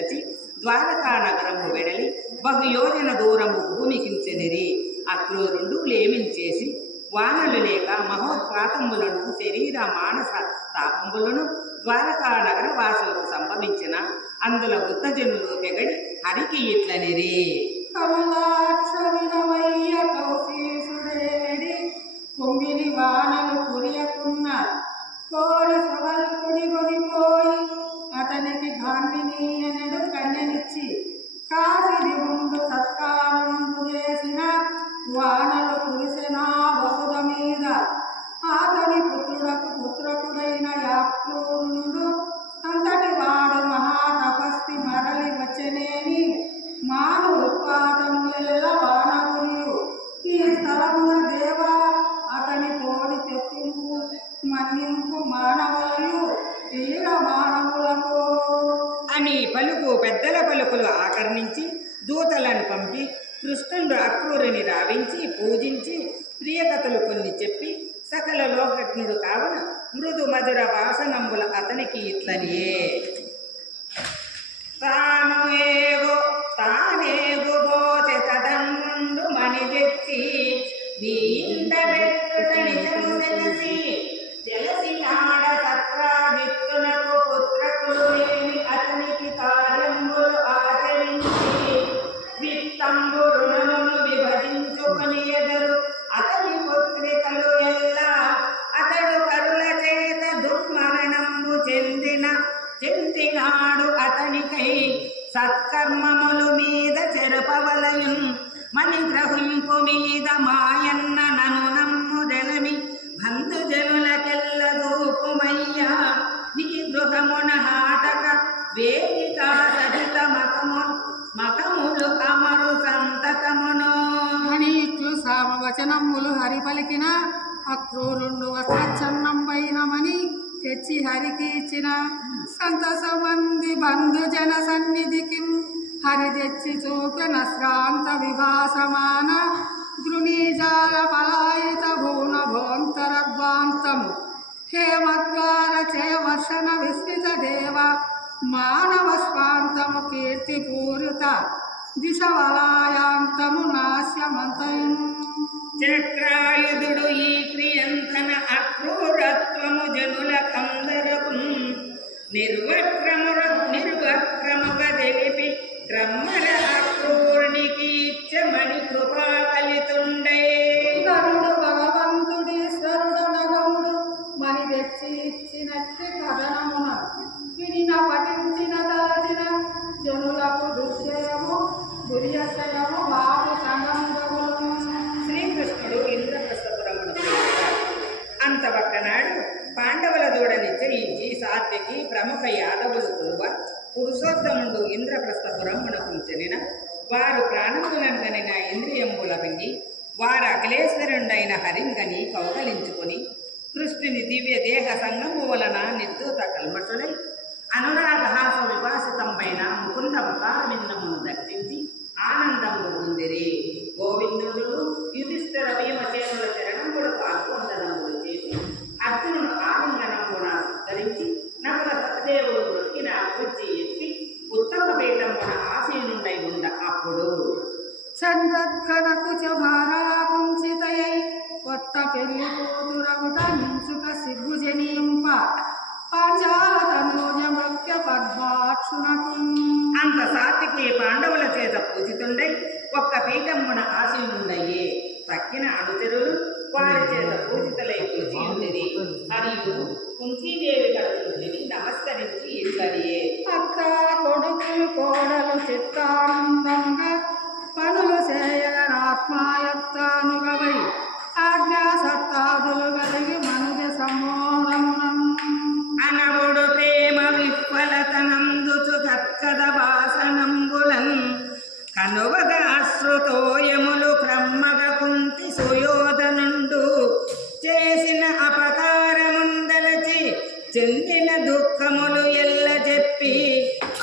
తలచి ద్వారకా నగరము వెడలి బహుయోజన దూరము భూమికించెనిరి. అక్రూరుడు లేమించేసి వానలు లేక మహోత్పాతములను శరీర మానస తాపములను ద్వారకా నగర వాసులకు సంభవించిన అందులో వృద్ధజనులు పెగడి హరికి ఇట్లనిరి. పొంగిలి వానలు కురియకున్న కోరి సవల్కుని కొనిపోయి అతనికి గాంధిని అనడు కన్యనిచ్చి కాసిది ముందు సత్కారము చేసిన వానలు కురిసిన వసుధ మీద అతని పుత్రకుడైన యాక్రూరుడు అంతటి వాడు మహాతపస్వి మరలి వచ్చనేని మాను ఉత్పాదముల వానవులు ఈ స్థలమున దేవ అతని కోడి తెప్పింపు మన్నింపు మానవులు వీర మానవులకు అని పలుకు పెద్దల పలుకులు ఆకర్ణించి దూతలను పంపి కృష్ణుడు అక్రూరుని రావించి పూజించి ప్రియకథలు కొన్ని చెప్పి సకల లోకజ్ఞుడు కావున మృదు మధుర భాషణంబుల అతనికి ఇట్లనియే. తానేగు బోసె తదన్నుండు మణి తెచ్చి నీ ఇంట పెట్టుటని తెలిసి తెలిసి నాడ సత్రాదిత్తునకు పుత్రకుడు లేని అతనికి కార్యములు ఆచరించి విత్తంబు రుణములు విభజించుకొని ఎదరు అతని పుత్రికలు ఎల్లా అతడు కరుల చేత దుర్మరణము చెందినాడు అతనికై సత్కర్మములు మీద చెరపవలయం మని గ్రహింపు మీద మాయన్న నను నమ్ముదెలమి బంధుజనులకెల్ల దూపుమయ్యా నీ గృహమున హాటక వేదిక సహిత మకములు అమరు సంతకమును అని ఇట్లు సామవచనములు హరి పలికిన అక్రూరుండు వస్త్రచన్నంపైనమని తెచ్చి హరికి ఇచ్చిన సంతసమంది బంధుజన సన్నిధికి హరి తెచ్చి చూపిన శ్రాంత విభాసమాన గృణీజాల పలాయిత భూన భోంతరద్వాంతము హేమద్వార చయ వర్షణ విస్మిత దేవ మానవ స్వాంతము కీర్తిపూరిత దిశవలాయాంతము నాశ్యమంతయు చక్రాయుధుడు ఈ క్రియంతన అక్రూరత్వము జనుల కందరకు నిర్వక్రముగా తెలిపి క్రమ్మల అక్రూరునికి ఇచ్చమని కృపా కలితుండే. గరుడు భగవంతుడీశ్వరుడు నగముడు మని తెచ్చి ఇచ్చినట్టి కథనమున వినిన పఠించిన తలచిన జనులకు దుశ్చయము దుర్యశయము బాబు సంగముగములను. శ్రీకృష్ణుడు ఇంద్రప్రస్థపురమును అంత పక్కనాడు పాండవుల దూడ నిశ్చయించి సాత్వికి ప్రముఖ యాదవులు కొలువ పురుషోత్తముడు ఇంద్రప్రస్థపురమునకు చెందిన వారు ప్రాణములనగనిన ఇంద్రియంబుల విని వారు అఖిలేశ్వరుడైన హరింగని కౌగలించుకొని కృష్ణుని దివ్య దేహ సంగము వలన నిర్దూత కల్మషులై అనురాగహాస విభాసితంపైన ముకుంద ముఖారవిందమును దర్శించి ఆనందము పొందిరి. గోవిందుడు యుధిష్ఠిర భీమసేనుల చరణములు పాల్పొందనములు చేసి అర్జునుడు ఆలింగనమున ధరించి నకుల సహదేవుడు వృక్కిన కూర్చి ఎత్తి ఉత్తమ పీఠమున ఆసీనుండై ఉండ అప్పుడు చంద్రకనకు చమారాకుంచితయై కొత్త పెళ్లి కూతురగుట మించుక సిగ్గు జనింప పాంచాల తనూజ మృత్య పద్మాక్షునకు అంత సాత్వికి పాండవుల చేత పూజితుండై ఒక్క పీఠమున ఆసీనుండయ్యే తక్కిన అనుచరులు వారి చేత పూజితలై కూర్చియుండిరి. మరియు కుంతీదేవి కడుపుని నమస్కరించి ఇట్లనియే. అత్త కొడుకులు కోడలు చిత్తానందంగా పనులు చేయగనాత్మాయత్తానుగవై ఆజ్ఞా సత్తాదులు కలిగి మనుజ సమోరమునం అనవుడు ప్రేమ విహ్వలతనందుచు కక్కద వాసనంబులన్ కనువగ అశ్రుతోయములు క్రమ్మగ కుంతి సుయోధనుండు చేసిన అపకారముందలచి చెందిన దుఃఖములు ఎల్ల చెప్పి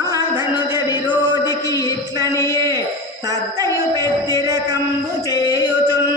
ఆధనుజ విరోధికి ఇట్లనియే తద్దయు పెద్దిరకంబు చేయుచున్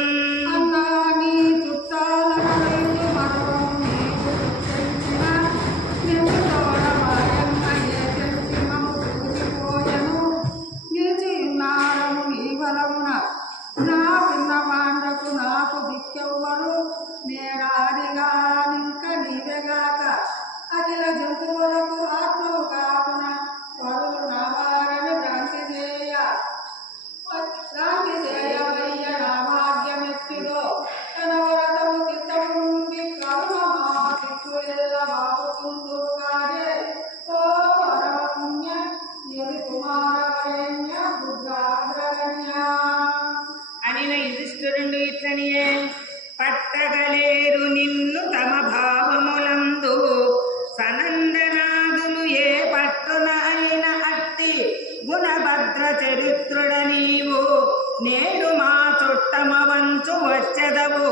నేడు మా చుట్టమ వంచు వచ్చెదవు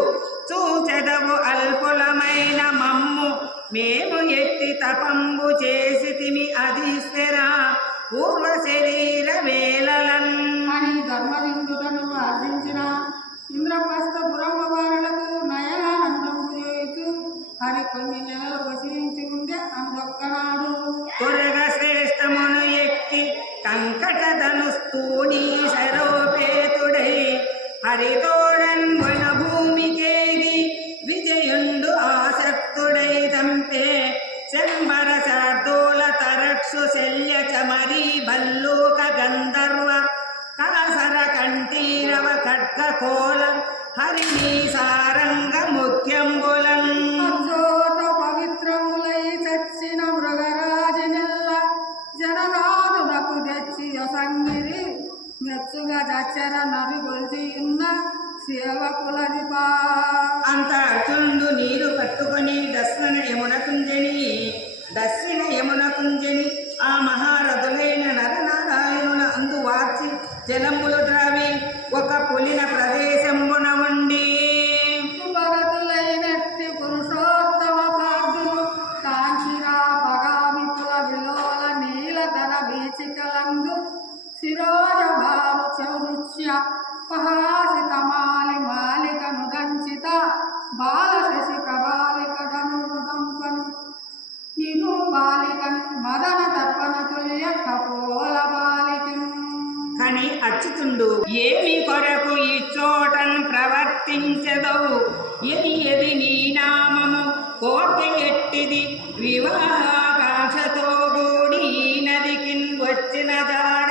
చూచెదవు అల్పులమైన మమ్ము మేము ఎట్టి తపంబు చేసితిమి అధీశ్వర పూర్వ శరీర వేళలన్ అని ధర్మలింగులను ఆర్జించిన ఇంద్రప్రస్థపురం వారులకు నయనానందము చేయుచు హరి కొన్ని నెలలు వసించి ఉండే అందొక్కనాడు కొరగ శ్రేష్టమును ఎక్కి కంకటధనుస్తూని సరోపేతుడై హరితోడన్ వన భూమికేగి విజయుండు ఆసక్తుడై తంపే శంబర శార్దూల తరక్షు శల్య చమరీ భల్లూక గంధర్వ కాసర కంఠీరవ ఖడ్గ కోల హరిణీ సారంగ ముఖ్యంబులన్ చోట పవిత్రములై చచ్చిన మృగరాజునెల్ల జననాథునకు తెచ్చి యొసంగిరి మెచ్చుగా చచ్చర నవి గొలిచి ఉన్న సేవకులనిపా అంత అర్జునుడు నీరు కట్టుకొని దస్సిన యమున కుంజని ఆ మహారథులైన నరనారాయణుల అందు వార్చి జలములు ద్రావి ఒక పులిన ప్రదేశంబున ఉండి భగతులైనట్టి పురుషోత్తమ పార్థులు కాంచిరా పగామిపుల విలోల నీలధర వీచికలందు శిరోజ భావ చౌరుచ్య పహాసిత మాలిక నుదంచిత బాల శశి ప్రభాలిక ధనుదంపను నిను బాలికన్ మదన తర్పణ తుల్య కపోల బాలికన్ కని అచ్యుతుండు ఏమి కొరకు ఈ చోటన్ ప్రవర్తించదవు ఎది నీ నామము కోర్కె ఎట్టిది వివాహాకాంక్షతో కూడి ఈ నదికిన్ వచ్చిన జాడ